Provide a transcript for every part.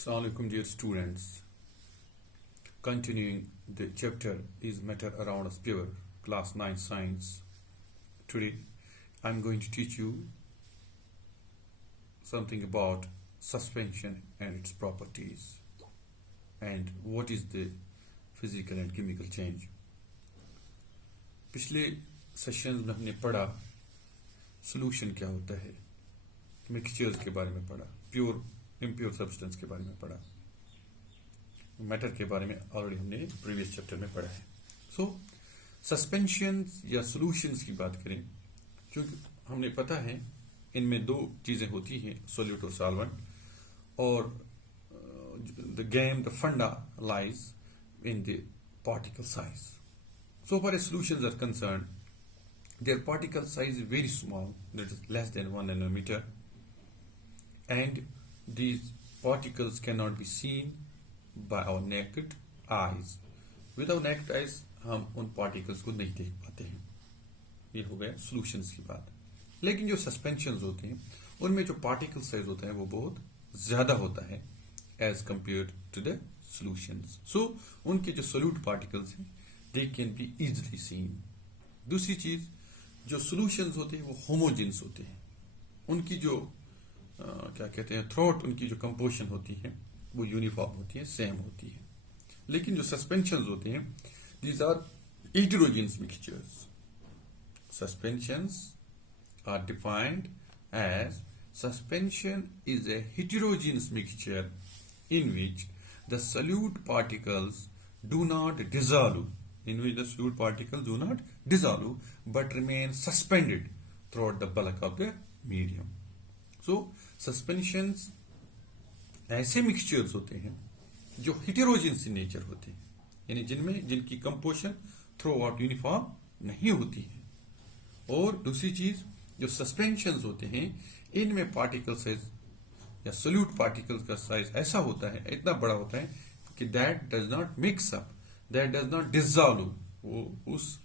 Assalamualaikum dear students. Continuing the chapter is matter around us pure, class 9 science. Today I'm going to teach you something about suspension and its properties and what is the physical and chemical change. पिछले sessions में हमने पढ़ा solution क्या होता है, mixtures के बारे में पढ़ा, प्योर इम्प्योर सब्सटेंस के बारे में पढ़ा, मैटर के बारे में ऑलरेडी हमने प्रीवियस चैप्टर में पढ़ा है. सो सस्पेंशन या सॉल्यूशंस की बात करें, क्योंकि हमने पता है इनमें दो चीजें होती हैं, सॉल्यूट और सॉल्वेंट, और द फंडा lies in the particle size. So far as solutions are concerned, their particle size is very small, that is less than 1 nanometer, and these particles cannot be seen by our naked eyes. With our naked eyes हम उन particles को नहीं देख पाते हैं. ये हो गया solutions की बात. लेकिन जो suspensions होते हैं उनमें जो particle size होता है वो बहुत ज्यादा होता है as compared to the solutions. So उनके जो solute particles हैं they can be easily seen. दूसरी चीज, जो solutions होते हैं वो homogeneous होते हैं, उनकी जो क्या कहते हैं थ्रोट, उनकी जो कंपोजिशन होती है वो यूनिफॉर्म होती है, सेम होती है. लेकिन जो सस्पेंशंस होते हैं these are heterogeneous mixtures. Suspensions are defined as suspension is a heterogeneous mixture in which the solute particles do not dissolve, but remain suspended throughout the bulk of the medium. So suspensions ऐसे mixtures होते हैं जो heterogeneous in nature होते हैं, यानी जिनकी composition through out uniform नहीं होती है. और दूसरी चीज, जो सस्पेंशंस होते हैं इनमें पार्टिकल साइज या सोल्यूट पार्टिकल्स का साइज ऐसा होता है, इतना बड़ा होता है कि that does not mix up, that does not dissolve. वो उस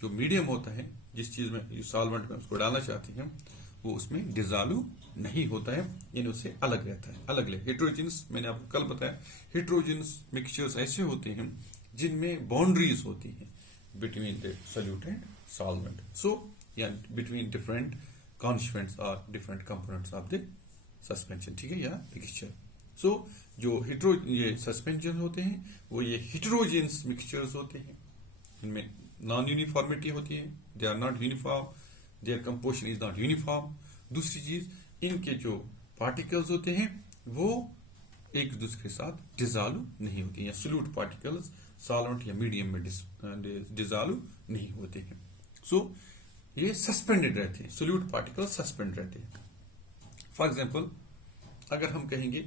जो मीडियम होता है, जिस चीज में जो सॉल्वेंट में उसको डालना चाहते हैं, वो उसमें डिसॉल्व नहीं होता है, यानी उससे अलग रहता है. अलग हेटेरोजेनस, मैंने आपको कल बताया, हेटेरोजेनस मिक्सचर्स ऐसे होते हैं जिनमें बाउंड्रीज होती हैं between the solute and solvent. So या बिटवीन डिफरेंट कॉन्स्टिट्यूएंट्स और different components of the suspension, ठीक है, या मिक्सचर. सो जो ये सस्पेंशन होते हैं वो ये हेटेरोजेनस मिक्सचर्स होते हैं, इनमें नॉन यूनिफॉर्मिटी होती है, they are not uniform, their composition is not uniform. दूसरी चीज, इनके जो पार्टिकल्स होते हैं वो एक दूसरे के साथ डिसॉल्व नहीं होते, या सोल्यूट पार्टिकल्स सॉल्वेंट या मीडियम में डिसॉल्व नहीं होते हैं. सो ये सस्पेंडेड रहते हैं, सोल्यूट पार्टिकल्स सस्पेंड रहते हैं. फॉर एग्जांपल, अगर हम कहेंगे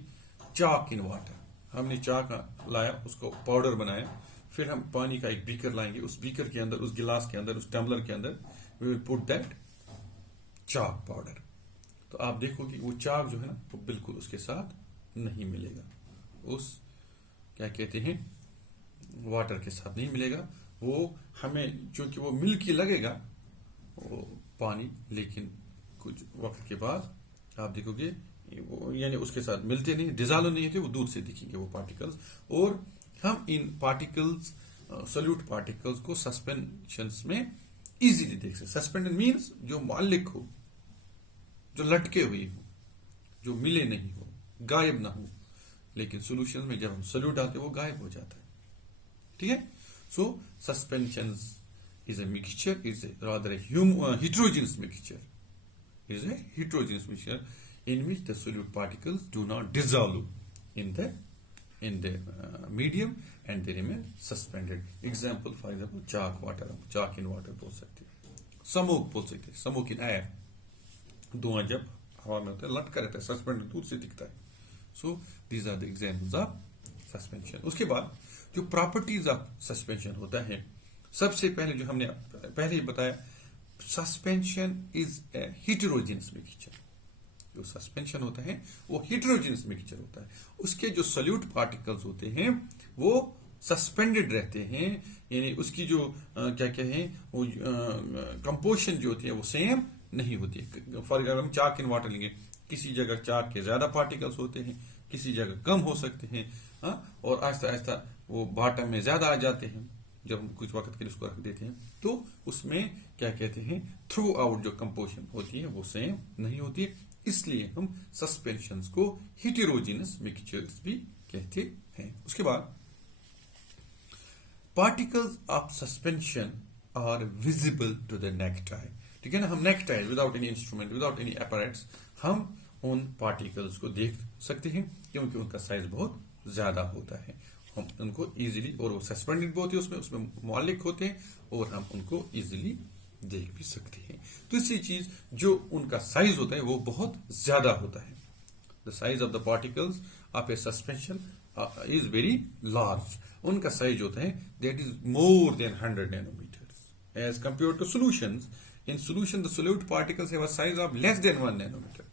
चाक इन वाटर, हमने चाक लाया, उसको पाउडर बनाया, फिर हम पानी का एक बीकर लाएंगे, उस बीकर के अंदर, उस गिलास के अंदर, उस टम्बलर के अंदर we will put that chalk powder. तो आप देखोगे वो चाक जो है ना वो बिल्कुल उसके साथ नहीं मिलेगा, उस क्या कहते हैं वाटर के साथ नहीं मिलेगा. वो हमें चूंकि वो मिल्की लगेगा वो पानी, लेकिन कुछ वक्त के बाद आप देखोगे वो यानी उसके साथ मिलते नहीं, डिसॉल्व नहीं होते, वो दूर से दिखेंगे वो पार्टिकल्स. और हम इन पार्टिकल्स, सोल्यूट पार्टिकल्स को सस्पेंशंस में इजीली देख सकते. सस्पेंडेड मीन्स जो मुअल्लिक हो, जो लटके हुई हो, जो मिले नहीं हो, गायब ना हो. लेकिन सॉल्यूशंस में जब हम सोल्यूट डालते हैं वो गायब हो जाता है, ठीक है. So suspensions is a mixture, is rather heterogeneous mixture, is a heterogeneous mixture in which the solute particles do not dissolve in the medium and they remain suspended. Example, for example, chalk in water बोल सकते हैं, smoke बोल सकते हैं, smoke in air, धुआं जब हवा में होता है लटका रहता है, सस्पेंड दूर से दिखता है. So these are the examples of suspension. उसके बाद जो प्रॉपर्टीज ऑफ सस्पेंशन होता है, सबसे पहले जो हमने पहले ही बताया, suspension is a heterogeneous mixture. जो सस्पेंशन होता है वो हेटेरोजेनस मिक्सचर होता है. उसके जो सोल्यूट पार्टिकल्स होते हैं वो सस्पेंडेड रहते हैं, यानी उसकी जो क्या कहें वो कंपोजिशन जो होती है वो सेम नहीं होती है. फॉर एग्जाम्पल हम चाक इन वाटर लेंगे, किसी जगह चाक के ज्यादा पार्टिकल्स होते हैं, किसी जगह कम हो सकते हैं, और आहिस्ता आहिस्ता वो बॉटम में ज्यादा आ जाते हैं जब हम कुछ वक्त के लिए उसको रख देते हैं। तो उसमें क्या कहते हैं, थ्रू आउट जो कंपोजिशन होती है वो सेम नहीं होती है, इसलिए हम सस्पेंशंस को हेटेरोजेनस मिक्सचर्स भी कहते हैं। उसके बाद particles of suspension are visible to the naked eye. ठीक है ना, हम naked eye without any instrument, without any apparatus हम उन पार्टिकल्स को देख सकते हैं क्योंकि उनका साइज बहुत ज्यादा होता है। हम उनको इजीली, और वो सस्पेंडेड भी होती है, उसमें मौलिक होते हैं और हम उनको इजीली देख भी सकते हैं। दूसरी चीज, जो उनका साइज होता है वो बहुत ज्यादा होता है। The size of the particles of a suspension is very large. उनका साइज होता है that is more than 100 nanometer as compare to solutions. In solution, the solute particles have a size of less than 1 nanometer.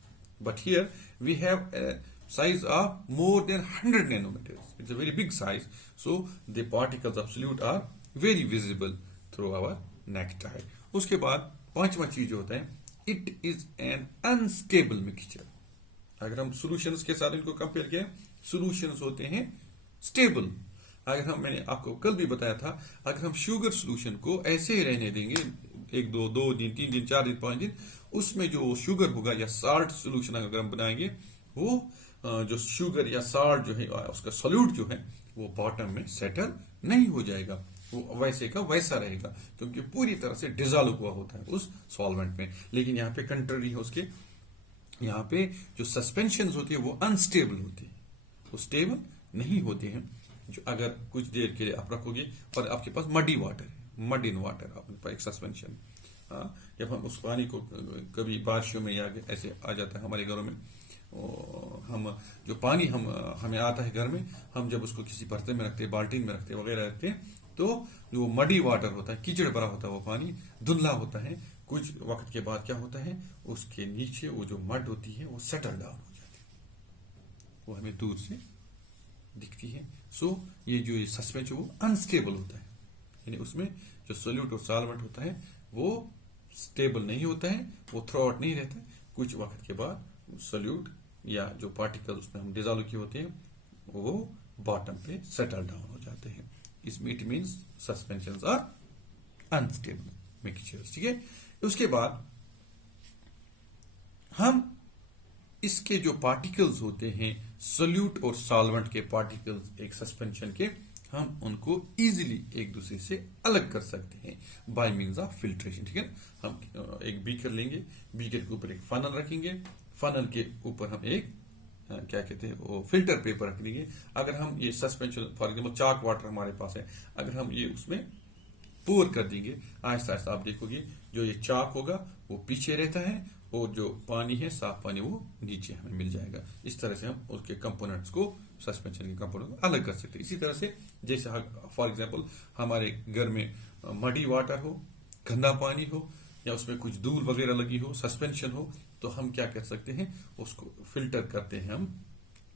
But here we have a size of more than 100 nanometers. It's a very big size. So the particles of solute are very visible through our naked eye. उसके बाद पांचवा चीज होता है, it is an unstable mixture. अगर हम solutions के साथ इनको कंपेयर करें, solutions होते हैं stable. अगर मैंने आपको कल भी बताया था, अगर हम शुगर सोल्यूशन को ऐसे ही रहने देंगे 1 2 दिन 3 दिन 4 दिन 5 दिन, उसमें जो शुगर होगा या साल्ट सोल्यूशन अगर हम बनाएंगे, वो जो शुगर या साल्ट जो है उसका सोल्यूट जो है वो बॉटम में सेटल नहीं हो जाएगा, वो वैसे का वैसा रहेगा क्योंकि पूरी तरह से डिजॉल्व हुआ होता है उस सॉल्वेंट में। लेकिन यहाँ पे कंट्री है उसके, यहाँ पे जो सस्पेंशन होती है वो अनस्टेबल होती है, वो स्टेबल नहीं होते हैं। जो अगर कुछ देर के लिए आप रखोगे और आपके पास मडी वाटर है, मड इन वाटर आपके पास एक सस्पेंशन, जब हम उस पानी को कभी बारिशों में या ऐसे आ जाता है हमारे घरों में, हम जो पानी हमें आता है घर में, हम जब उसको किसी बर्तन में रखते हैं, बाल्टी में रखते हैं वगैरह रखते हैं, तो जो मडी वाटर होता है, कीचड़ भरा होता है, वो पानी धुंधला होता है। कुछ वक्त के बाद क्या होता है, उसके नीचे वो जो मड होती है वो सेटल डाउन हो जाती है, वो हमें दूर से दिखती है। सो ये जो सस्पेंशन वो अनस्टेबल होता है, यानी उसमें जो सोल्यूट और सॉल्वेंट होता है वो स्टेबल नहीं होता है, वो थ्रू आउट नहीं रहता है। कुछ वक्त के बाद सोल्यूट या जो पार्टिकल्स उसमें हम डिजॉल्व किए होते हैं वो बॉटम पे सेटल डाउन हो जाते हैं। इसमें it means suspensions are unstable mixtures. ठीक है, उसके बाद हम इसके जो पार्टिकल्स होते हैं, सोल्यूट और सॉल्वेंट के पार्टिकल्स एक सस्पेंशन के, हम उनको इजीली एक दूसरे से अलग कर सकते हैं बाय मीन्स ऑफ फिल्ट्रेशन। ठीक है, हम एक बीकर लेंगे, बीकर के ऊपर एक फनल रखेंगे, फनल के ऊपर हम एक क्या कहते हैं वो फिल्टर पेपर रख लेंगे। अगर हम ये suspension, for example chalk water हमारे पास है, अगर हम ये उसमें पोर कर देंगे, आहिस्ता आहिस्ता आप देखोगे जो ये चाक होगा वो पीछे रहता है और जो पानी है, साफ पानी, वो नीचे हमें मिल जाएगा। इस तरह से हम उसके कंपोनेंट्स को, सस्पेंशन के कंपोनेंट को अलग कर सकते हैं। इसी तरह से जैसे फॉर एग्जांपल हमारे घर में मडी वाटर हो, गंदा पानी हो, या उसमें कुछ धूल वगैरह लगी हो, सस्पेंशन हो, तो हम क्या कर सकते हैं, उसको फिल्टर करते हैं। हम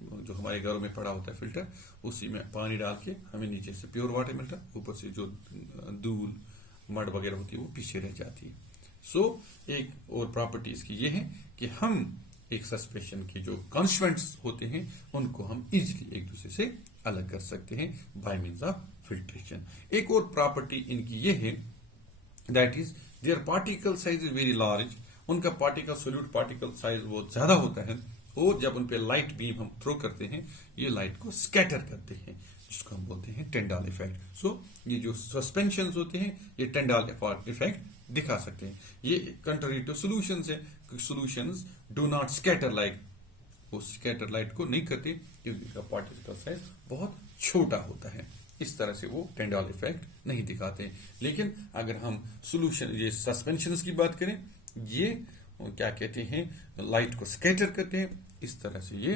जो हमारे घरों में पड़ा होता है फिल्टर, उसी में पानी डाल के हमें नीचे से प्योर वाटर मिलता है, ऊपर से जो धूल मड वगैरह होती है वो पीछे रह जाती है। सो एक और प्रॉपर्टी इसकी ये है कि हम एक सस्पेंशन के जो कॉन्स्टिट्यूएंट्स होते हैं उनको हम इजीली एक दूसरे से अलग कर सकते हैं बाय मीन्स ऑफ फिल्ट्रेशन। एक और प्रॉपर्टी इनकी ये है, that is their particle size is very large. उनका पार्टिकल, सोल्यूट पार्टिकल साइज बहुत ज्यादा होता है, और जब उन पे लाइट बीम हम थ्रो करते हैं, ये लाइट को स्कैटर करते हैं, जिसको हम बोलते हैं टेंडाल इफेक्ट। सो ये जो सस्पेंशन होते हैं ये टेंडाल इफेक्ट दिखा सकते हैं। ये कंट्री टू सोल्यूशंस है, solutions do not scatter light, वो स्कैटर लाइट को नहीं करते क्योंकि इसका पार्टिकल साइज बहुत छोटा होता है, इस तरह से वो टेंडाल इफेक्ट नहीं दिखाते। लेकिन अगर हम सोल्यूशन, ये सस्पेंशन की बात करें, ये क्या कहते हैं, लाइट को स्कैटर करते हैं, इस तरह से ये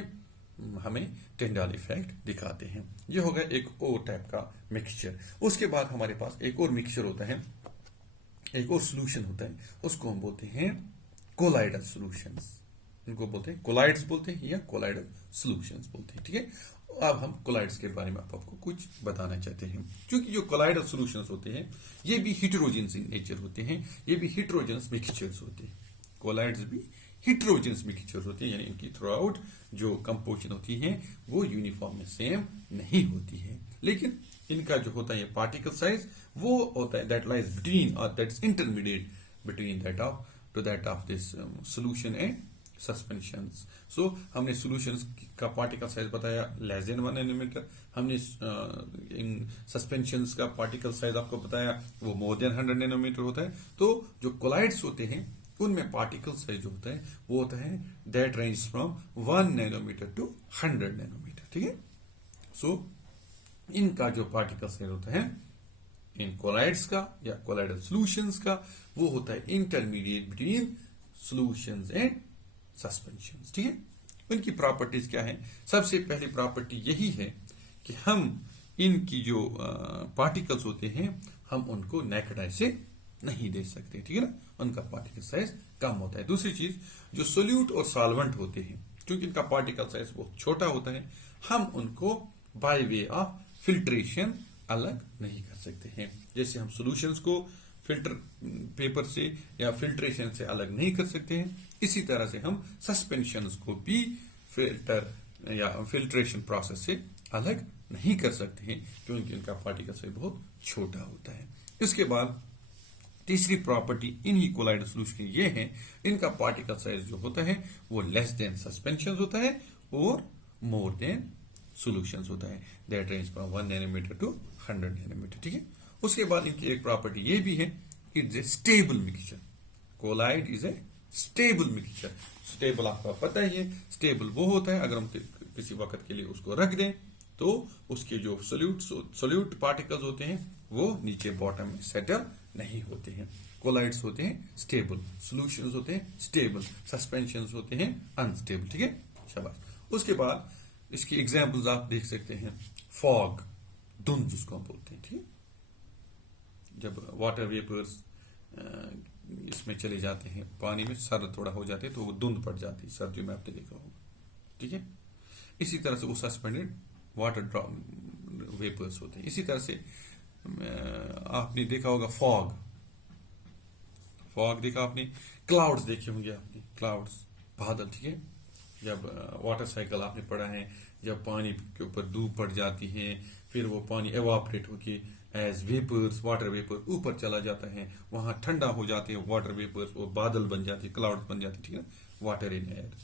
हमें टेंडाल इफेक्ट दिखाते हैं। ये होगा एक और टाइप का मिक्सचर। उसके बाद हमारे पास एक और मिक्सचर होता है, एक और सोल्यूशन होता है, उसको हम बोलते हैं कोलाइडल सॉल्यूशंस। इनको बोलते हैं कोलाइड्स बोलते हैं या कोलाइडल सॉल्यूशंस बोलते हैं। ठीक है, अब हम कोलाइड्स के बारे में आपको कुछ बताना चाहते हैं। क्योंकि जो कोलाइडल सॉल्यूशंस होते हैं ये भी हेटेरोजेनस इन नेचर होते हैं, ये भी हेटेरोजेनस मिक्सचर्स होते हैं। कोलाइड्स भी हिट्रोजनस मिक्सचर्स होते हैं, यानी इनकी थ्रू आउट जो कंपोजिशन होती है वो यूनिफॉर्म में सेम नहीं होती है, लेकिन इनका जो होता है पार्टिकल साइज वो होता है दैट लाइज बिटवीन और that's intermediate between that of this solution and suspensions. So हमने सॉल्यूशंस का पार्टिकल साइज बताया लेस देन 1 नैनोमीटर, हमने इन सस्पेंशंस का पार्टिकल साइज आपको बताया वो मोर देन 100 नैनोमीटर होता है। तो जो कोलाइड्स होते हैं उनमें पार्टिकल साइज जो होता है वो होता है that range from 1 nanometer to 100 nanometer, ठीक है। सो इनका जो पार्टिकल साइज होता है इन कोलाइड्स का या कोलाइडल सॉल्यूशंस का वो होता है intermediate between solutions and suspensions, ठीक है। उनकी प्रॉपर्टीज क्या है? सबसे पहली प्रॉपर्टी यही है कि हम इनकी जो पार्टिकल्स होते हैं हम उनको नेकेड आई से नहीं देख सकते, ठीक है ना, उनका पार्टिकल साइज कम होता है। दूसरी चीज जो सोल्यूट और सॉल्वेंट होते हैं क्योंकि इनका पार्टिकल साइज बहुत छोटा होता है हम उनको बाय वे ऑफ फिल्ट्रेशन अलग नहीं कर सकते हैं। जैसे हम सॉल्यूशंस को फिल्टर पेपर से या फिल्ट्रेशन से अलग नहीं कर सकते हैं, इसी तरह से हम सस्पेंशंस को भी फिल्टर या फिल्ट्रेशन प्रोसेस से अलग नहीं कर सकते हैं क्योंकि इनका पार्टिकल साइज बहुत छोटा होता है। इसके बाद तीसरी प्रॉपर्टी इन कोलाइडल सॉल्यूशन की ये है इनका पार्टिकल साइज जो होता है वो लेस देन सस्पेंशन होता है और मोर देन सॉल्यूशंस होता है that range from 1 nanometer to 100 nanometer, ठीक है। उसके बाद इनकी एक प्रॉपर्टी ये भी है it's a stable mixture. Colloid is a stable mixture. Stable आपको पता ही है, स्टेबल वो होता है अगर हम किसी वक्त के लिए उसको रख दें तो उसके जो सोल्यूट पार्टिकल्स होते हैं वो नीचे बॉटम में सेटल नहीं होते हैं। कोलाइड्स होते हैं स्टेबल, सॉल्यूशंस होते हैं स्टेबल, सस्पेंशंस होते हैं अनस्टेबल, ठीक है, शाबाश। उसके बाद इसकी एग्जांपल्स आप देख सकते हैं, फॉग, धुंध जिसको हम बोलते हैं, ठीक है। जब वाटर वेपर्स इसमें चले जाते हैं पानी में, सर्द थोड़ा हो जाते हैं तो वो धुंध पड़ जाती है, सर्दियों में आपने देखा होगा, ठीक है। इसी तरह से वो सस्पेंडेड वाटर ड्रॉप वेपर्स होते हैं। इसी तरह से आपने देखा होगा फॉग, फॉग देखा आपने, क्लाउड्स देखे होंगे आपने, क्लाउड्स बादल, ठीक है। जब वाटर साइकिल आपने पढ़ा है, जब पानी के ऊपर धूप पड़ जाती है फिर वो पानी एवापरेट होके एज वेपर्स, वाटर वेपर ऊपर चला जाता है, वहां ठंडा हो जाते हैं वाटर वेपर्स, वो बादल बन जाते हैं, क्लाउड्स बन जाते हैं, ठीक है, water in air,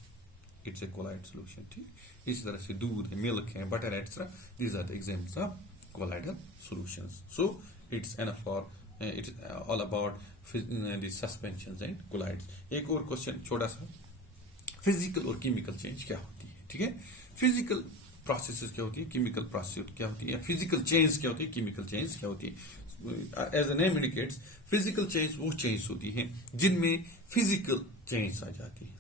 it's a colloid solution, ठीक है। इसी तरह से दूध है, मिल्क है, butter etcetera, these are the examples of colloidal solutions. So it's enough for it's all about the suspensions and colloids. एक और क्वेश्चन छोटा सा, फिजिकल और केमिकल चेंज क्या होती है, ठीक है। फिजिकल प्रोसेसेस क्या होती है, केमिकल प्रोसेस क्या होती है, फिजिकल चेंज क्या होती है, केमिकल चेंज क्या होती है। As a name indicates physical change वो चेंज होती है जिनमें फिजिकल चेंज आ जाती है,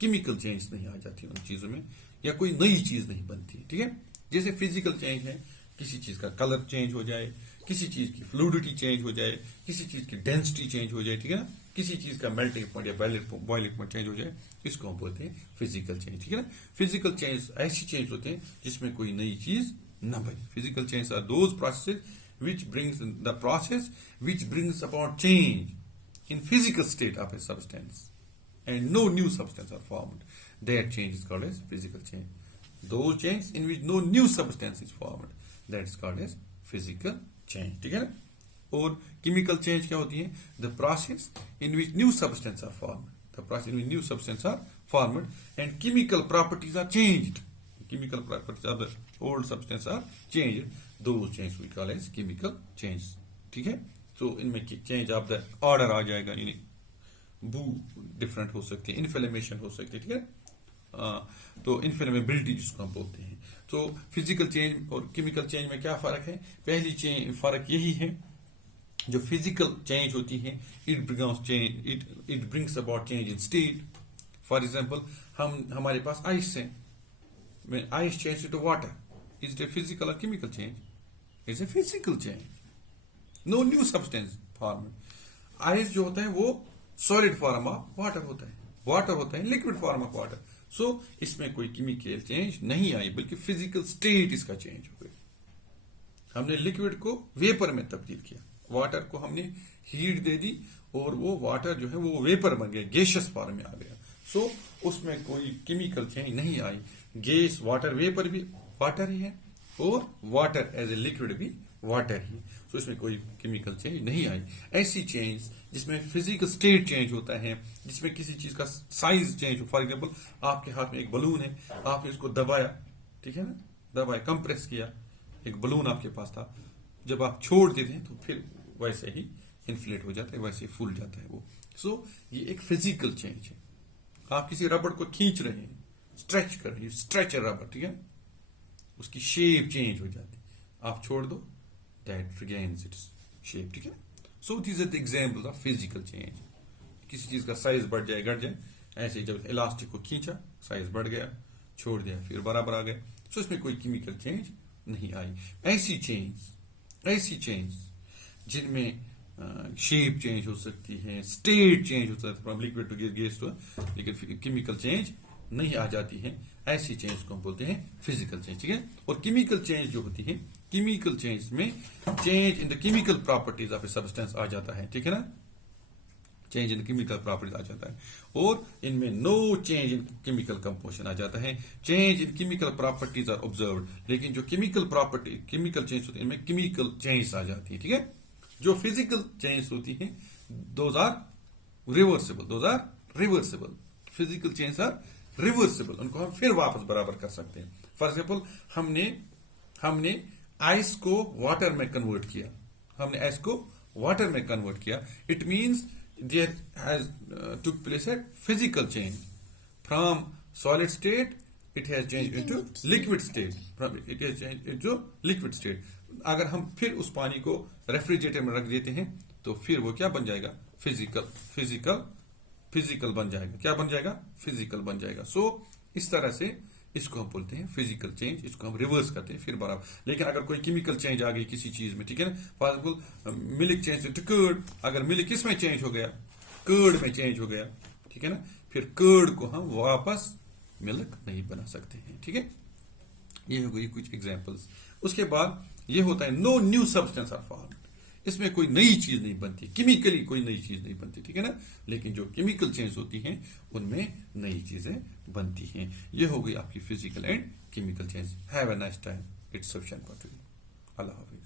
केमिकल चेंज नहीं आ जाती उन चीजों में, या कोई नई चीज नहीं बनती है, ठीक है। जैसे फिजिकल चेंज है किसी चीज का कलर चेंज हो जाए, किसी चीज की फ्लूइडिटी चेंज हो जाए, किसी चीज की डेंसिटी चेंज हो जाए, ठीक है ना, किसी चीज का मेल्टिंग पॉइंट या बॉइलिंग पॉइंट चेंज हो जाए, इसको हम बोलते हैं फिजिकल चेंज, ठीक है ना। फिजिकल चेंज ऐसी चेंज होते हैं जिसमें कोई नई चीज न बने। Physical change are those processes which brings the process which brings about change in physical state of a substance and no new substance are formed. That change is called as physical change. Those changes in which no new substance is formed, that is called as physical change, ठीक है ना। और chemical change क्या होती है? The process in which new substance are formed. The process in which new substance are formed and chemical properties are changed. Chemical properties of the old substance are changed. Those changes we call as chemical change, ठीक है। तो इनमें change of the order आ जाएगा, यानी बू different हो सकती है, इन्फ्लेमेशन हो सकती है, ठीक है। तो इन्फ्लेमेबिलिटी जिसको हम बोलते हैं। तो फिजिकल चेंज और केमिकल चेंज में क्या फर्क है? पहली फर्क यही है, जो फिजिकल चेंज होती है it brings about change in state. For example हमारे पास आइस है, when ice changes to water, is it a physical or chemical change? It's a physical change. No new substance formed. Ice जो होता है वो solid form of water होता है, water होता है liquid form of water. So इसमें कोई chemical change नहीं आई, बल्कि physical state इसका change हो गई। हमने liquid को vapor में तब्दील किया, water को हमने heat दे दी और वो water जो है वो vapor बन गया, gaseous form में आ गया। सो उसमें कोई केमिकल चेंज नहीं आई। गैस वाटर वेपर भी वाटर ही है और वाटर एज ए लिक्विड भी वाटर ही, सो इसमें कोई केमिकल चेंज नहीं आई। ऐसी चेंज जिसमें फिजिकल स्टेट चेंज होता है, जिसमें किसी चीज का साइज चेंज हो, फॉर एग्जाम्पल आपके हाथ में एक बलून है, आपने इसको दबाया, ठीक है ना, दबाया, कंप्रेस किया, एक बलून आपके पास था, जब आप छोड़ देते हैं तो फिर वैसे ही इन्फ्लेट हो जाता है, वैसे ही फूल जाता है वो। सो ये एक फिजिकल चेंज है। आप किसी रबड़ को खींच रहे हैं, स्ट्रेच कर रहे हैं, स्ट्रेच रबड़, ठीक है, उसकी शेप चेंज हो जाती है, आप छोड़ दो, दैट रिगेन्स इट्स शेप, ठीक है। So these are the examples of physical change. किसी चीज का साइज बढ़ जाए, घट जाए, ऐसे ही जब इलास्टिक को खींचा, साइज बढ़ गया, छोड़ दिया, फिर बराबर आ गया, सो इसमें कोई केमिकल चेंज नहीं आई। ऐसी चेंज जिनमें शेप चेंज हो सकती है, स्टेट चेंज हो सकता है, from liquid to gas to, लेकिन केमिकल चेंज नहीं आ जाती है, ऐसी चेंज को हम बोलते हैं फिजिकल चेंज, ठीक है। और केमिकल चेंज जो होती है, केमिकल चेंज में change in the chemical properties of a substance आ जाता है, ठीक है ना, चेंज इन केमिकल प्रॉपर्टीज आ जाता है। और इनमें no change in chemical composition आ जाता है, change in chemical properties are observed, लेकिन जो केमिकल प्रॉपर्टी, केमिकल चेंज होती है, इनमें केमिकल चेंज आ जाती है, ठीक है। जो फिजिकल चेंज होती है, those are reversible, physical change are reversible, उनको हम फिर वापस बराबर कर सकते हैं। फॉर एग्जाम्पल हमने आइस को वाटर में कन्वर्ट किया, it means there has took place a physical change from solid state, it has change into liquid state, अगर हम फिर उस पानी को रेफ्रिजरेटर में रख देते हैं तो फिर वो क्या बन जाएगा, फिजिकल बन जाएगा, क्या बन जाएगा, फिजिकल बन जाएगा। सो इस तरह से इसको हम बोलते हैं फिजिकल चेंज, इसको हम रिवर्स करते हैं फिर बराबर। लेकिन अगर कोई केमिकल चेंज आ गई किसी चीज में, ठीक है ना, for example milk change to curd, अगर मिल्क किस में चेंज हो गया, कर्ड में चेंज हो गया, ठीक है ना, फिर कर्ड को हम वापस मिल्क नहीं बना सकते हैं, ठीक है। ये हो गई कुछ एग्जांपल्स। उसके बाद ये होता है no new substance are formed, इसमें कोई नई चीज नहीं बनती, केमिकली कोई नई चीज नहीं बनती, ठीक है ना, लेकिन जो केमिकल चेंज होती हैं उनमें नई चीजें बनती हैं। ये हो गई आपकी physical and chemical change. Have a nice time, it's sufficient for today. Allah Hafiz.